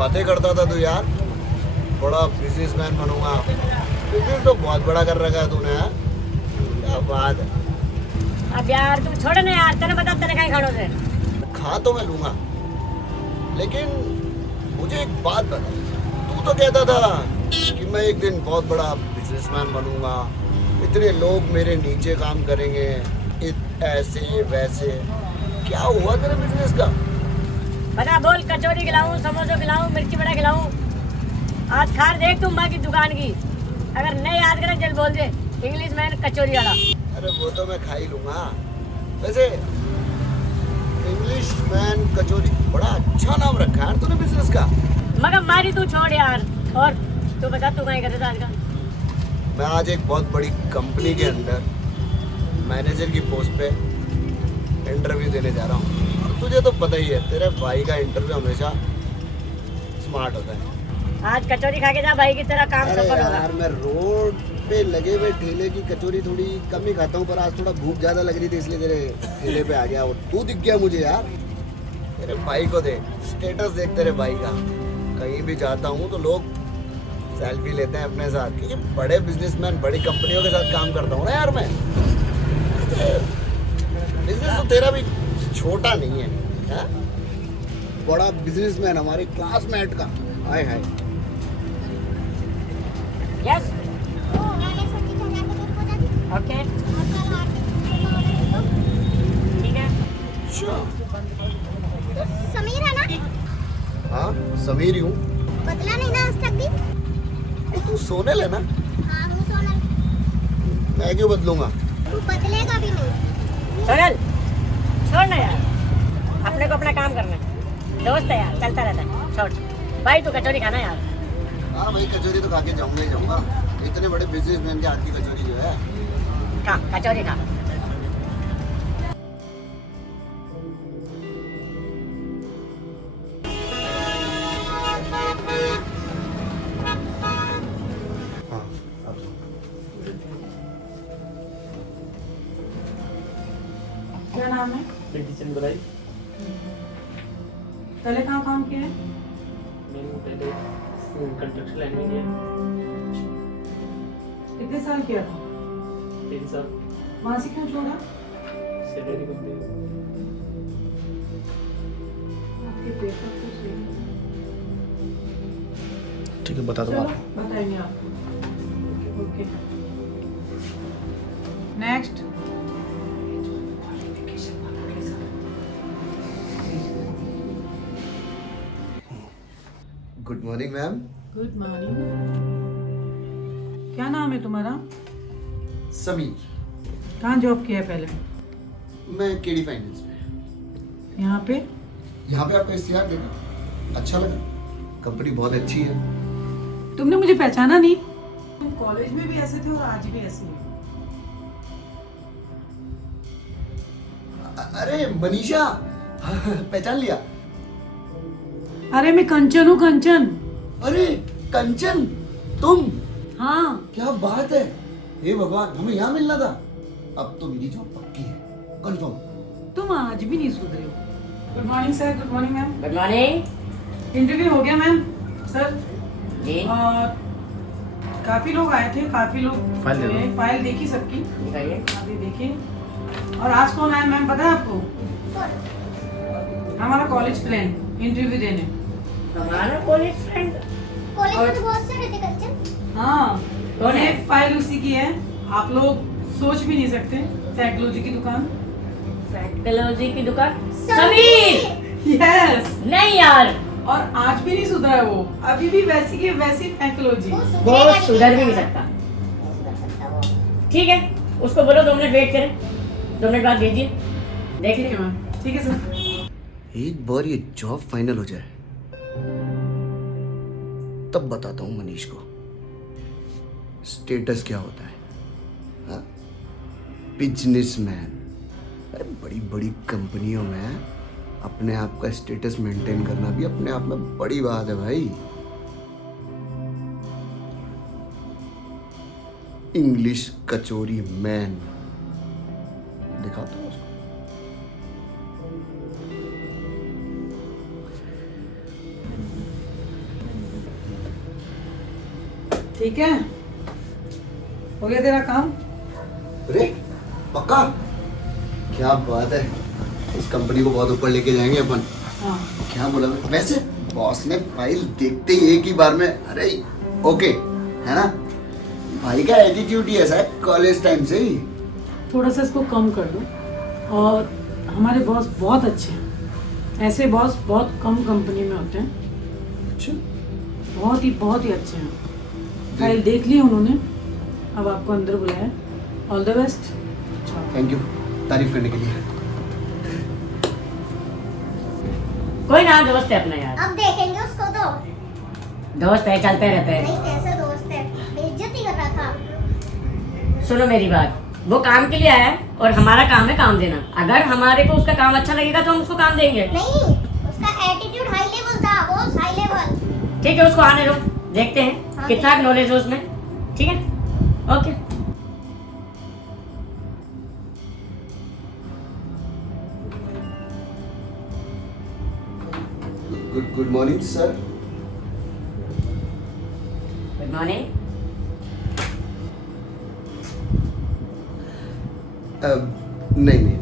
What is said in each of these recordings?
बातें करता था तू यार, बड़ा बिजनेसमैन बनूंगा। बिजनेस तो बहुत बड़ा कर रखा है तूने यार, क्या बात है। अब यार तुम छोड़ो ना यार, तेने बता तेने कहीं खड़ो थे। खा तो मैं लूंगा, लेकिन मुझे एक बात बता। तू तो कहता था कि मैं एक दिन बहुत बड़ा बिजनेसमैन बनूंगा, इतने लोग मेरे नीचे काम करेंगे, ऐसे वैसे। क्या हुआ तेरे बिजनेस का? बता बोल, कचौरी खिलाऊं, समोसे खिलाऊं, मिर्ची बड़ा खिलाऊं। आज खार देख तुम माँ की दुकान की, अगर नहीं याद करे जल्द बोल दे, इंग्लिश मैन कचौरी वाला। अरे वो तो मैं खा ही लूंगा। वैसे इंग्लिश मैन कचौरी, बड़ा अच्छा नाम रखा है यार तूने बिजनेस का। मगर मारी तू छोड़ यार। और तू बता तू कहीं करता आजकल? मैं आज एक बहुत बड़ी कंपनी के अंदर मैनेजर की पोस्ट पे इंटरव्यू देने जा रहा हूँ। और तुझे तो पता ही है, तेरे भाई का इंटरव्यू हमेशा स्मार्ट होता है। आज कचौरी खा के जा भाई की तरह, काम अरे सफल होगा। यार, मैं रोड पे लगे हुए ठेले की कचौरी थोड़ी कम ही खाता हूँ, पर आज थोड़ा भूख ज्यादा लग रही थी इसलिए तेरे ठेले पे आ गया। और तू दिख गया मुझे यार। तेरे भाई को देख, स्टेटस देख तेरे भाई का। कहीं भी जाता हूँ तो लोग सेल्फी लेते हैं अपने साथ, क्योंकि बड़े बिजनेसमैन बड़ी कंपनियों के साथ काम करता हूँ ना यार मैं। बिजनेस तो तेरा भी छोटा नहीं है? बड़ा बिजनेसमैन हमारे क्लासमेट का। हाय हाय। यस ओके ठीक है। अच्छा, समीर है ना? हाँ समीर ही हूँ। बदला नहीं ना आज तक भी? तू सोने लेना। हाँ हूँ सोनल। मैं क्यों बदलूंगा? तू बदलेगा भी नहीं। सोनल छोड़ ना यार, अपने को अपना काम करना है। दोस्त है यार, चलता रहता है। छोड़ भाई, तू कचौरी खाना यार। हाँ भाई, कचौरी तो खा के जाऊंगा ही जाऊंगा। इतने बड़े बिजनेसमैन के हाथ की कचौरी जो है। खा कचौरी खा। हाँ अब क्या नाम है? पिंटी चंद बधाई। पहले कहाँ काम किया है? मैंने पहले कंस्ट्रक्शन लाइन में किया कितने साल किया था? 3 साल। वहाँ से क्यों छोड़ा? सैलरी कम थी। आपके पेपर तो सही है। ठीक है, बता दो चलो आप। बताएंगे आपको। Okay next. Good morning ma'am. Good morning. क्या नाम है तुम्हारा? समीर। कहाँ जॉब किया है पहले? मैं केडी फाइनेंस में। यहाँ पे? यहाँ पे आपका इश्तिहार देखा, अच्छा लगा। कंपनी बहुत अच्छी है। तुमने मुझे पहचाना नहीं? तुम कॉलेज में भी ऐसे थे और आज भी ऐसे हो। अरे मनीषा, पहचान लिया? अरे मैं कंचन हूँ, कंचन। अरे कंचन, तुम? हाँ। क्या बात है, हे भगवान, हमें यहाँ मिलना था। अब तो मेरी जॉब पक्की है, कंफर्म। तुम आज भी नहीं सुधरे हो। Good morning sir. Good morning ma'am. Good morning. Interview हो गया मैम सर। जी और काफी लोग आए थे, काफी लोग फाइल देखी सबकी, दिखाइए। अभी देखिए। और आज कौन आया मैम पता है आपको? हमारा कॉलेज फ्रेंड इंटरव्यू देने। हमारा कॉलेज फ्रेंड? कॉलेज में तो बहुत सारे थे कंचन। हाँ, कौन है? एक फाइल उसी की है। आप लोग सोच भी नहीं सकते। साइकोलॉजी की दुकान। साइकोलॉजी की दुकान? समीर! यस। नहीं यार, और आज भी नहीं सुधरा है वो, अभी भी वैसी की वैसी साइकोलॉजी। वो सुधर भी नहीं सकता। ठीक है, उसको बोलो 2 मिनट वेट करें, 2 मिनट बाद भेजिए, देख ठीक है लीजिए। मैम। ठीक है सर। एक बार ये जॉब फाइनल हो जाए, तब बताता हूँ मनीष को स्टेटस क्या होता है। बिजनेसमैन। अरे बड़ी बड़ी कंपनियों में अपने आप का स्टेटस मेंटेन करना भी अपने आप में बड़ी बात है भाई। इंग्लिश कचोरी मैन दिखाता हूँ उसको। ठीक है, हो गया तेरा काम। अरे पक्का, क्या बात है, इस कंपनी को बहुत ऊपर लेके जाएंगे अपन। हाँ क्या बोला मैं? वैसे बॉस ने फाइल देखते ही एक ही बार में अरे ओके है ना। भाई का एटीट्यूड ही ऐसा है कॉलेज टाइम से ही। थोड़ा सा इसको कम कर दो। और हमारे बॉस बहुत अच्छे हैं, ऐसे बॉस बहुत कम कंपनी में होते हैं। अच्छा, बहुत ही अच्छे हैं। फाइल देख ली उन्होंने, अब आपको अंदर बुलाया। All the best. Thank you तारीफ करने के लिए। कोई ना, दोस्त है अपना यार। अब देखेंगे उसको तो। दोस्त है, चलते रहते हैं। नहीं कैसे दोस्त है, बेइज्जती कर रहा था। सुनो मेरी बात, वो काम के लिए आया है और हमारा काम है काम देना। अगर हमारे को उसका काम अच्छा लगेगा तो हम उसको काम देंगे। नहीं, उसका एटीट्यूड हाई लेवल था, वो हाई लेवल। ठीक है, उसको आने दो, देखते हैं हाँ, कितना नॉलेज है उसमें। ठीक है, okay. Good morning sir. Good morning. नहीं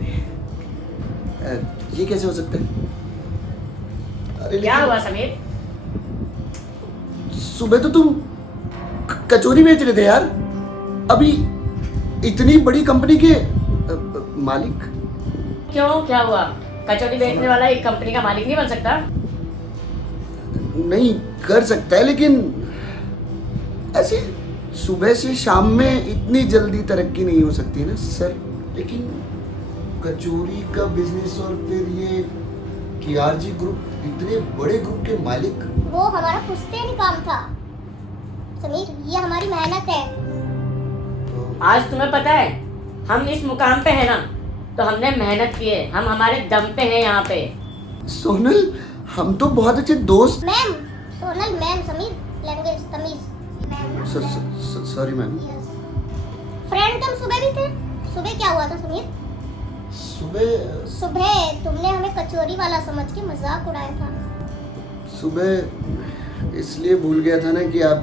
ये कैसे हो सकता है? अरे क्या लेकिन हुआ समीर? सुबह तो तुम कचौरी बेच रहे थे यार, अभी इतनी बड़ी कंपनी के मालिक। क्यों, क्या हुआ? कचौड़ी बेचने वाला एक कंपनी का मालिक नहीं बन सकता? नहीं कर सकता है, लेकिन ऐसे सुबह से शाम में इतनी जल्दी तरक्की नहीं हो सकती ना सर। लेकिन कचौरी का बिजनेस और फिर ये KRG ग्रुप, इतने बड़े ग्रुप के मालिक। वो हमारा पुश्तैनी काम था समीर, ये हमारी मेहनत है। आज तुम्हें पता है हम इस मुकाम पे हैं ना, तो हमने मेहनत की है, हम हमारे दम पे हैं यहाँ पे। सोनल, हम तो बहुत अच्छे दोस्त। Ma'am, Sonal ma'am, Sameer language तमीज मैम। Sorry ma'am. फ्रेंड तुम सुबह भी थे। सुबह क्या हुआ था समीर? सुबह तुमने हमें कचौरी वाला समझ के मजाक उड़ाया था। सुबह इसलिए भूल गया था ना कि आप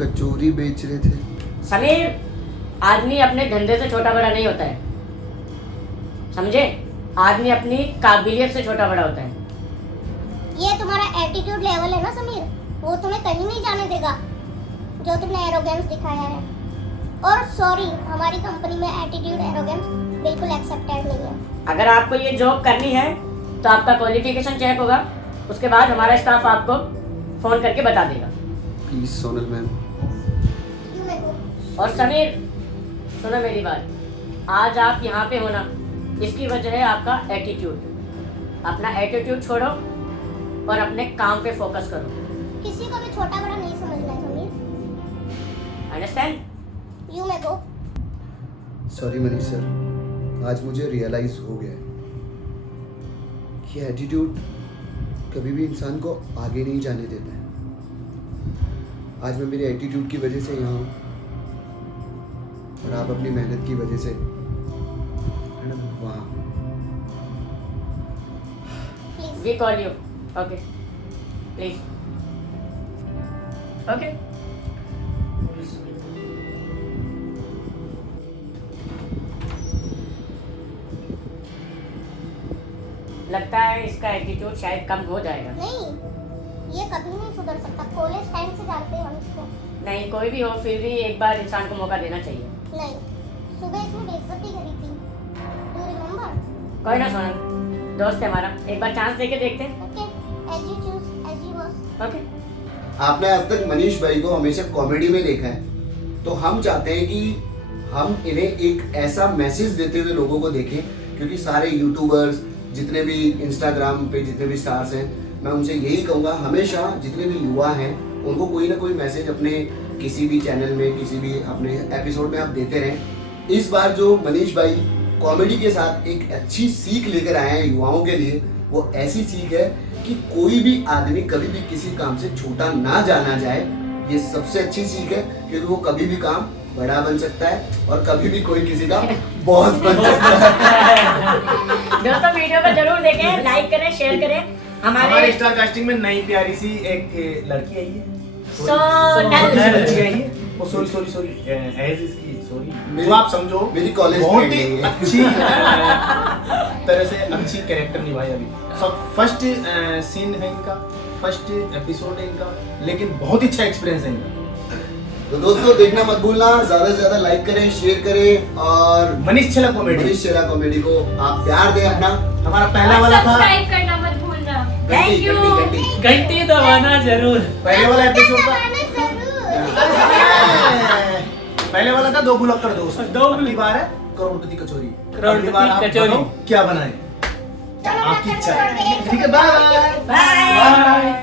कचौरी बेच रहे थे। समीर, आदमी अपने धंधे से छोटा बड़ा नहीं होता है, समझे? आदमी अपनी काबिलियत से छोटा बड़ा होता है। ये तुम्हारा एटीट्यूड लेवल है ना समीर, वो तुम्हें कहीं नहीं जाने देगा जो तुमने एरोगेंस दिखाया है। और सॉरी, हमारी कंपनी में एटीट्यूड एरोगेंस बिल्कुल एक्सेप्टेड नहीं है। अगर आपको ये जॉब करनी है तो आपका क्वालिफिकेशन चेक होगा, उसके बाद हमारा स्टाफ आपको फोन करके बता देगा। Please Sonal ma'am. क्यों मैं को? और समीर, सुनो मेरी बात, आज आप यहाँ पे हो ना, इसकी वजह है आपका एटीट्यूड। अपना एटीट्यूड छोड़ो और अपने काम पे फोकस करो। किसी को भी छोटा बड़ा नहीं समझना है समीर। अंडरस्टैंड? यू मैं को? सॉरी मनीष सर, आज मुझे रियलाइज हो गया है कि एटीट्यूड कभी भी इंसान को आगे नहीं जाने देता है। आज मैं मेरे एटीट्यूड की वजह से यहाँ हूँ और आप अपनी मेहनत की वजह से वहाँ। We call you, okay please, okay. लगता है इसका एटीट्यूड शायद कम हो जाएगा। नहीं, ये कभी नहीं सुधर सकता। कॉलेज टाइम से जानते हैं हम इसको। नहीं, कोई भी हो, फिर भी एक बार इंसान को मौका देना चाहिए। नहीं, सुबह इसने बेइज्जती करी थी। Do remember? कोई ना सोनल, दोस्त है हमारा, एक बार चांस देके देखते हैं। Okay, as you choose, as you was. Okay. आपने आज तक मनीष भाई को हमेशा कॉमेडी में देखा है, तो हम चाहते हैं कि हम इन्हें एक ऐसा मैसेज देते हुए लोगों को देखें, क्योंकि सारे यूट्यूबर्स, जितने भी इंस्टाग्राम पे जितने भी स्टार्स हैं, मैं उनसे यही कहूँगा, हमेशा जितने भी युवा हैं उनको कोई ना कोई मैसेज अपने किसी भी चैनल में, किसी भी अपने एपिसोड में आप देते रहें। इस बार जो मनीष भाई कॉमेडी के साथ एक अच्छी सीख लेकर आए हैं युवाओं के लिए, वो ऐसी सीख है कि कोई भी आदमी कभी भी किसी काम से छोटा ना जाना जाए। ये सबसे अच्छी सीख है, क्योंकि वो कभी भी काम बड़ा बन सकता है और कभी भी कोई किसी का बॉस बन सकता है। दोस्तों, वीडियो को जरूर देखें, लाइक करें, शेयर करें। हमारे स्टार कास्टिंग में नई प्यारी सी एक लड़की आई है, सोनल बच्ची आई है, ओ सॉरी एज इसकी सॉरी मेरी- जो आप समझो मेरी कॉलेज बहुत friend ही है ये। अच्छी तरह से अच्छी कैरेक्टर निभाई अभी सब फर्स्ट सीन है इनका, फर्स्ट एपिसोड है इनका, लेकिन बहुत ही अच्छा एक्सपीरियंस है इनका। तो दोस्तों देखना मत भूलना, ज्यादा से ज्यादा लाइक करें, शेयर करें और मनीष छेला कॉमेडी मनीष शेरा कॉमेडी को आप प्यार दें अपना। हमारा पहला वाला था, सब्सक्राइब करना मत भूलना। घंटी, Thank you. घंटी, घंटी। घंटी दबाना जरूर। पहले वाला एपिसोड था, जरूर। पहले वाला था दो बुलक्कड़ दोस्त, दो अगली बार है करोड़पति कचौरी। करोड़पति अगली बार आप कचौरी। बताओ क्या बनाए, चलो आपकी मैं इच्छा करके है। ठीक है, बाय बाय। बाय।